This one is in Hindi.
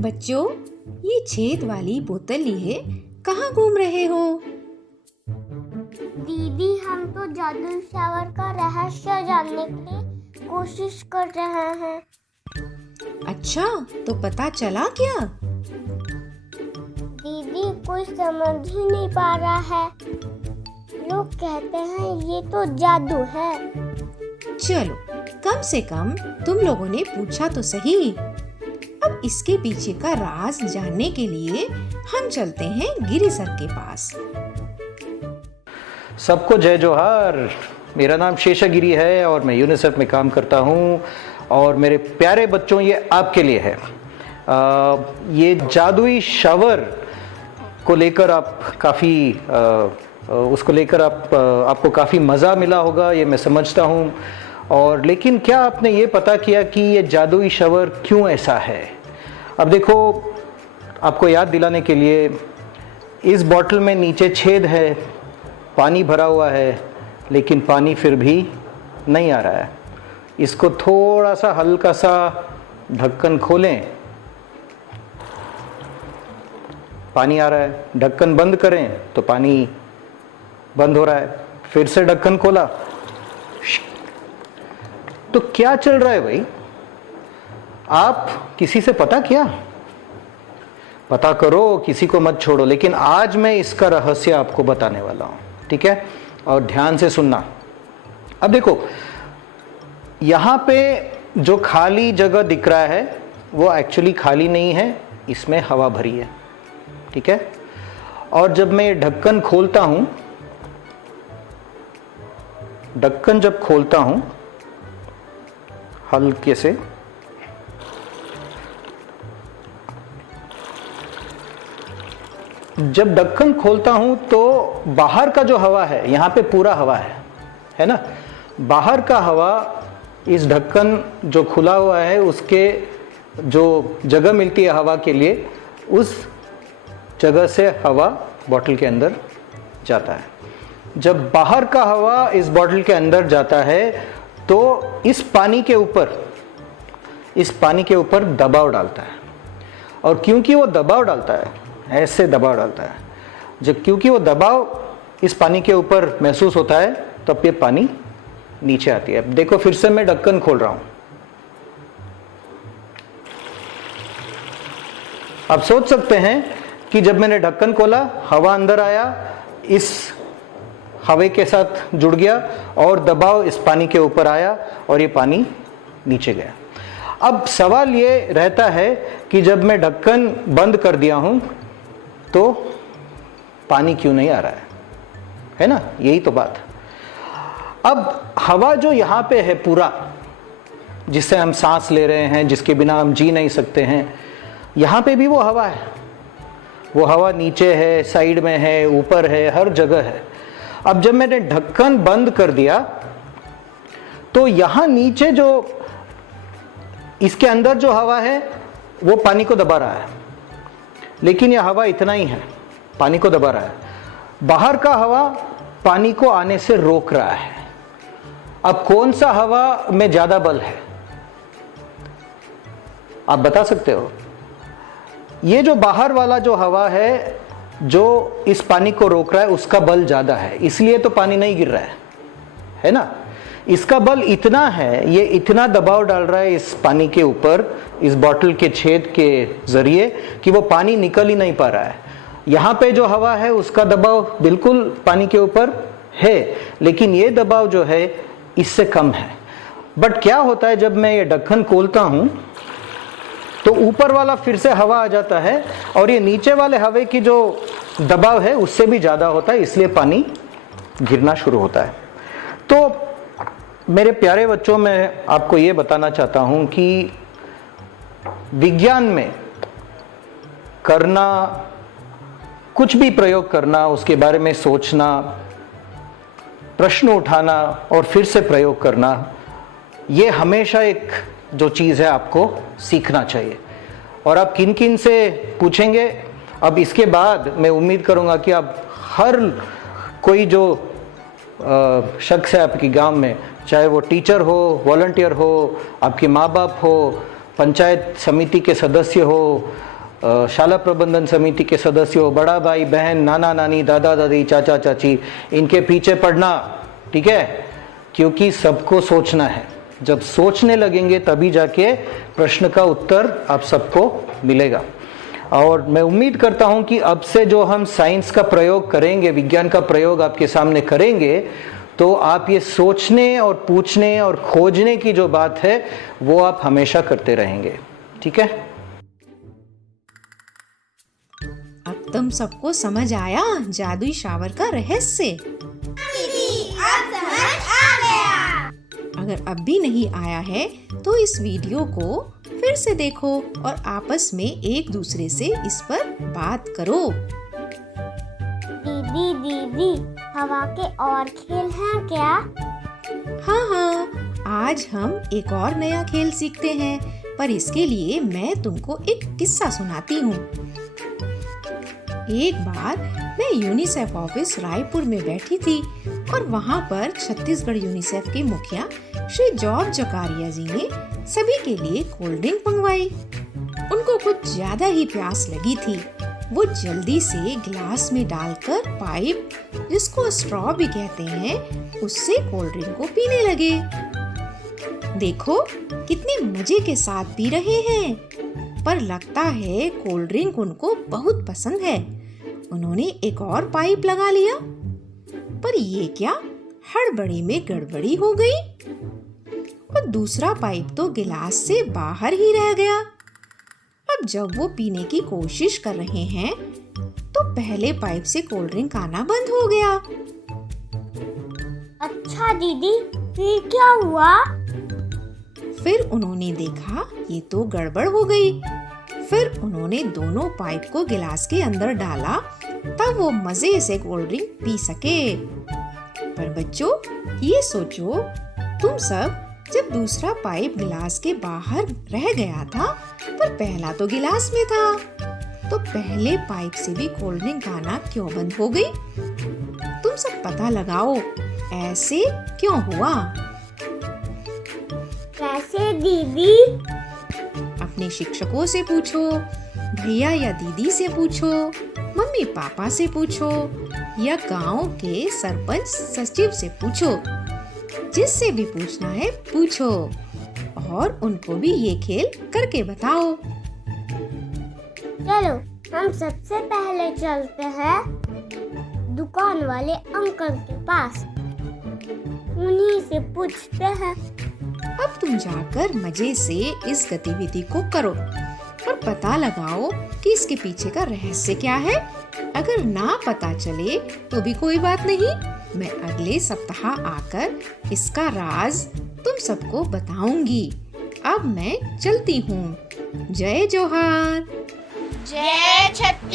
बच्चों, ये छेद वाली बोतल लिए कहाँ घूम रहे हो? दीदी, हम तो जादुई शावर का रहस्य जानने की कोशिश कर रहे हैं। अच्छा, तो पता चला क्या? दीदी, कोई समझ ही नहीं पा रहा है। लोग कहते हैं ये तो जादू है। चलो, कम से कम तुम लोगों ने पूछा तो सही। अब इसके पीछे का राज जानने के लिए हम चलते हैं गिरी सर के पास। सबको जय जोहार। मेरा नाम शेषागिरी है और मैं यूनिसेफ में काम करता हूँ। और मेरे प्यारे बच्चों, ये आपके लिए है। ये जादुई शावर को लेकर आप उसको लेकर आपको काफ़ी मज़ा मिला होगा, ये मैं समझता हूँ। और लेकिन क्या आपने ये पता किया कि ये जादुई शावर क्यों ऐसा है? अब देखो, आपको याद दिलाने के लिए, इस बॉटल में नीचे छेद है, पानी भरा हुआ है, लेकिन पानी फिर भी नहीं आ रहा है। इसको थोड़ा सा हल्का सा ढक्कन खोलें, पानी आ रहा है। ढक्कन बंद करें तो पानी बंद हो रहा है। फिर से ढक्कन खोला, तो क्या चल रहा है भाई? आप किसी से पता किया? पता करो, किसी को मत छोड़ो। लेकिन आज मैं इसका रहस्य आपको बताने वाला हूं, ठीक है? और ध्यान से सुनना। अब देखो, यहां पे जो खाली जगह दिख रहा है वो एक्चुअली खाली नहीं है, इसमें हवा भरी है, ठीक है? और जब मैं ये ढक्कन खोलता हूं, ढक्कन जब खोलता हूं हल्के से, जब ढक्कन खोलता हूं तो बाहर का जो हवा है, यहां पे पूरा हवा है ना? बाहर का हवा इस ढक्कन जो खुला हुआ है उसके जो जगह मिलती है हवा के लिए, उस जगह से हवा बॉटल के अंदर जाता है। जब बाहर का हवा इस बॉटल के अंदर जाता है तो इस पानी के ऊपर दबाव डालता है। और क्योंकि वो दबाव डालता है, ऐसे दबाव डालता है, जब क्योंकि वो दबाव इस पानी के ऊपर महसूस होता है, तब ये पानी नीचे आती है। अब देखो, फिर से मैं ढक्कन खोल रहा हूं। आप सोच सकते हैं कि जब मैंने ढक्कन खोला, हवा अंदर आया, इस हवा के साथ जुड़ गया और दबाव इस पानी के ऊपर आया और ये पानी नीचे गया। अब सवाल ये रहता है कि जब मैं ढक्कन बंद कर दिया हूं तो पानी क्यों नहीं आ रहा है ना? यही तो बात। अब हवा जो यहां पे है पूरा, जिससे हम सांस ले रहे हैं, जिसके बिना हम जी नहीं सकते हैं, यहां पे भी वो हवा है। वो हवा नीचे है, साइड में है, ऊपर है, हर जगह है। अब जब मैंने ढक्कन बंद कर दिया तो यहां नीचे जो इसके अंदर जो हवा है वो पानी को दबा रहा है, लेकिन यह हवा इतना ही है, पानी को दबा रहा है। बाहर का हवा पानी को आने से रोक रहा है। अब कौन सा हवा में ज्यादा बल है, आप बता सकते हो? ये जो बाहर वाला जो हवा है, जो इस पानी को रोक रहा है, उसका बल ज्यादा है, इसलिए तो पानी नहीं गिर रहा है ना? इसका बल इतना है, ये इतना दबाव डाल रहा है इस पानी के ऊपर, इस बॉटल के छेद के जरिए, कि वो पानी निकल ही नहीं पा रहा है। यहां पे जो हवा है उसका दबाव बिल्कुल पानी के ऊपर है, लेकिन ये दबाव जो है इससे कम है। बट क्या होता है, जब मैं ये ढक्कन खोलता हूं तो ऊपर वाला फिर से हवा आ जाता है और ये नीचे वाले हवा की जो दबाव है उससे भी ज्यादा होता है, इसलिए पानी गिरना शुरू होता है। तो मेरे प्यारे बच्चों, मैं आपको ये बताना चाहता हूं कि विज्ञान में करना, कुछ भी प्रयोग करना, उसके बारे में सोचना, प्रश्न उठाना और फिर से प्रयोग करना, ये हमेशा एक जो चीज़ है आपको सीखना चाहिए। और आप किन किन से पूछेंगे, अब इसके बाद मैं उम्मीद करूंगा कि आप हर कोई जो शख्स है आपकी गांव में, चाहे वो टीचर हो, वॉलंटियर हो, आपके माँ बाप हो, पंचायत समिति के सदस्य हो, शाला प्रबंधन समिति के सदस्यों, बड़ा भाई बहन, नाना नानी, दादा दादी, चाचा चाची, इनके पीछे पढ़ना, ठीक है, क्योंकि सबको सोचना है। जब सोचने लगेंगे तभी जाके प्रश्न का उत्तर आप सबको मिलेगा। और मैं उम्मीद करता हूं कि अब से जो हम साइंस का प्रयोग करेंगे, विज्ञान का प्रयोग आपके सामने करेंगे, तो आप ये सोचने और पूछने और खोजने की जो बात है वो आप हमेशा करते रहेंगे, ठीक है। अब तुम सबको समझ आया जादुई शावर का रहस्य? अब समझ आ गया। अगर अब भी नहीं आया है तो इस वीडियो को फिर से देखो और आपस में एक दूसरे से इस पर बात करो। दीदी, हवा के और खेल हैं क्या? हाँ, आज हम एक और नया खेल सीखते हैं, पर इसके लिए मैं तुमको एक किस्सा सुनाती हूँ। एक बार मैं यूनिसेफ ऑफिस रायपुर में बैठी थी और वहाँ पर छत्तीसगढ़ यूनिसेफ के मुखिया श्री जॉर्ज जकारिया जी ने सभी के लिए कोल्ड ड्रिंक मंगवाई। उनको कुछ ज्यादा ही प्यास लगी थी। वो जल्दी से गिलास में डालकर पाइप, जिसको स्ट्रॉ भी कहते हैं, उससे कोल्ड ड्रिंक को पीने लगे। देखो कितने मजे के साथ पी रहे हैं, पर लगता है कोल्ड ड्रिंक उनको बहुत पसंद है। उन्होंने एक और पाइप लगा लिया, पर ये क्या, हड़बड़ी में गड़बड़ी हो गई और दूसरा पाइप तो गिलास से बाहर ही रह गया। अब जब वो पीने की कोशिश कर रहे हैं तो पहले पाइप से कोल्ड ड्रिंक आना बंद हो गया। अच्छा दीदी, फिर क्या हुआ? फिर उन्होंने देखा ये तो गड़बड़ हो गई। फिर उन्होंने दोनों पाइप को गिलास के अंदर डाला, तब वो मजे से कोल्ड ड्रिंक पी सके। पर बच्चों, ये सोचो, तुम सब जब दूसरा पाइप गिलास के बाहर रह गया था, पर पहला तो गिलास में था, तो पहले पाइप से भी कोल्ड ड्रिंक आना क्यों बंद हो गई? तुम सब पता लगाओ, ऐसे क्यों हुआ? कैसे दीदी? अपने शिक्षकों से पूछो, भैया या दीदी से पूछो, मम्मी पापा से पूछो, या गांव के सरपंच सचिव से पूछो। जिससे भी पूछना है पूछो और उनको भी ये खेल करके बताओ। चलो, हम सबसे पहले चलते हैं दुकान वाले अंकल के पास, उन्हीं से पूछते हैं। अब तुम जाकर मजे से इस गतिविधि को करो और पता लगाओ कि इसके पीछे का रहस्य क्या है। अगर ना पता चले तो भी कोई बात नहीं, मैं अगले सप्ताह आकर इसका राज तुम सबको बताऊंगी। अब मैं चलती हूँ। जय जोहार। जय छत्तीसगढ़।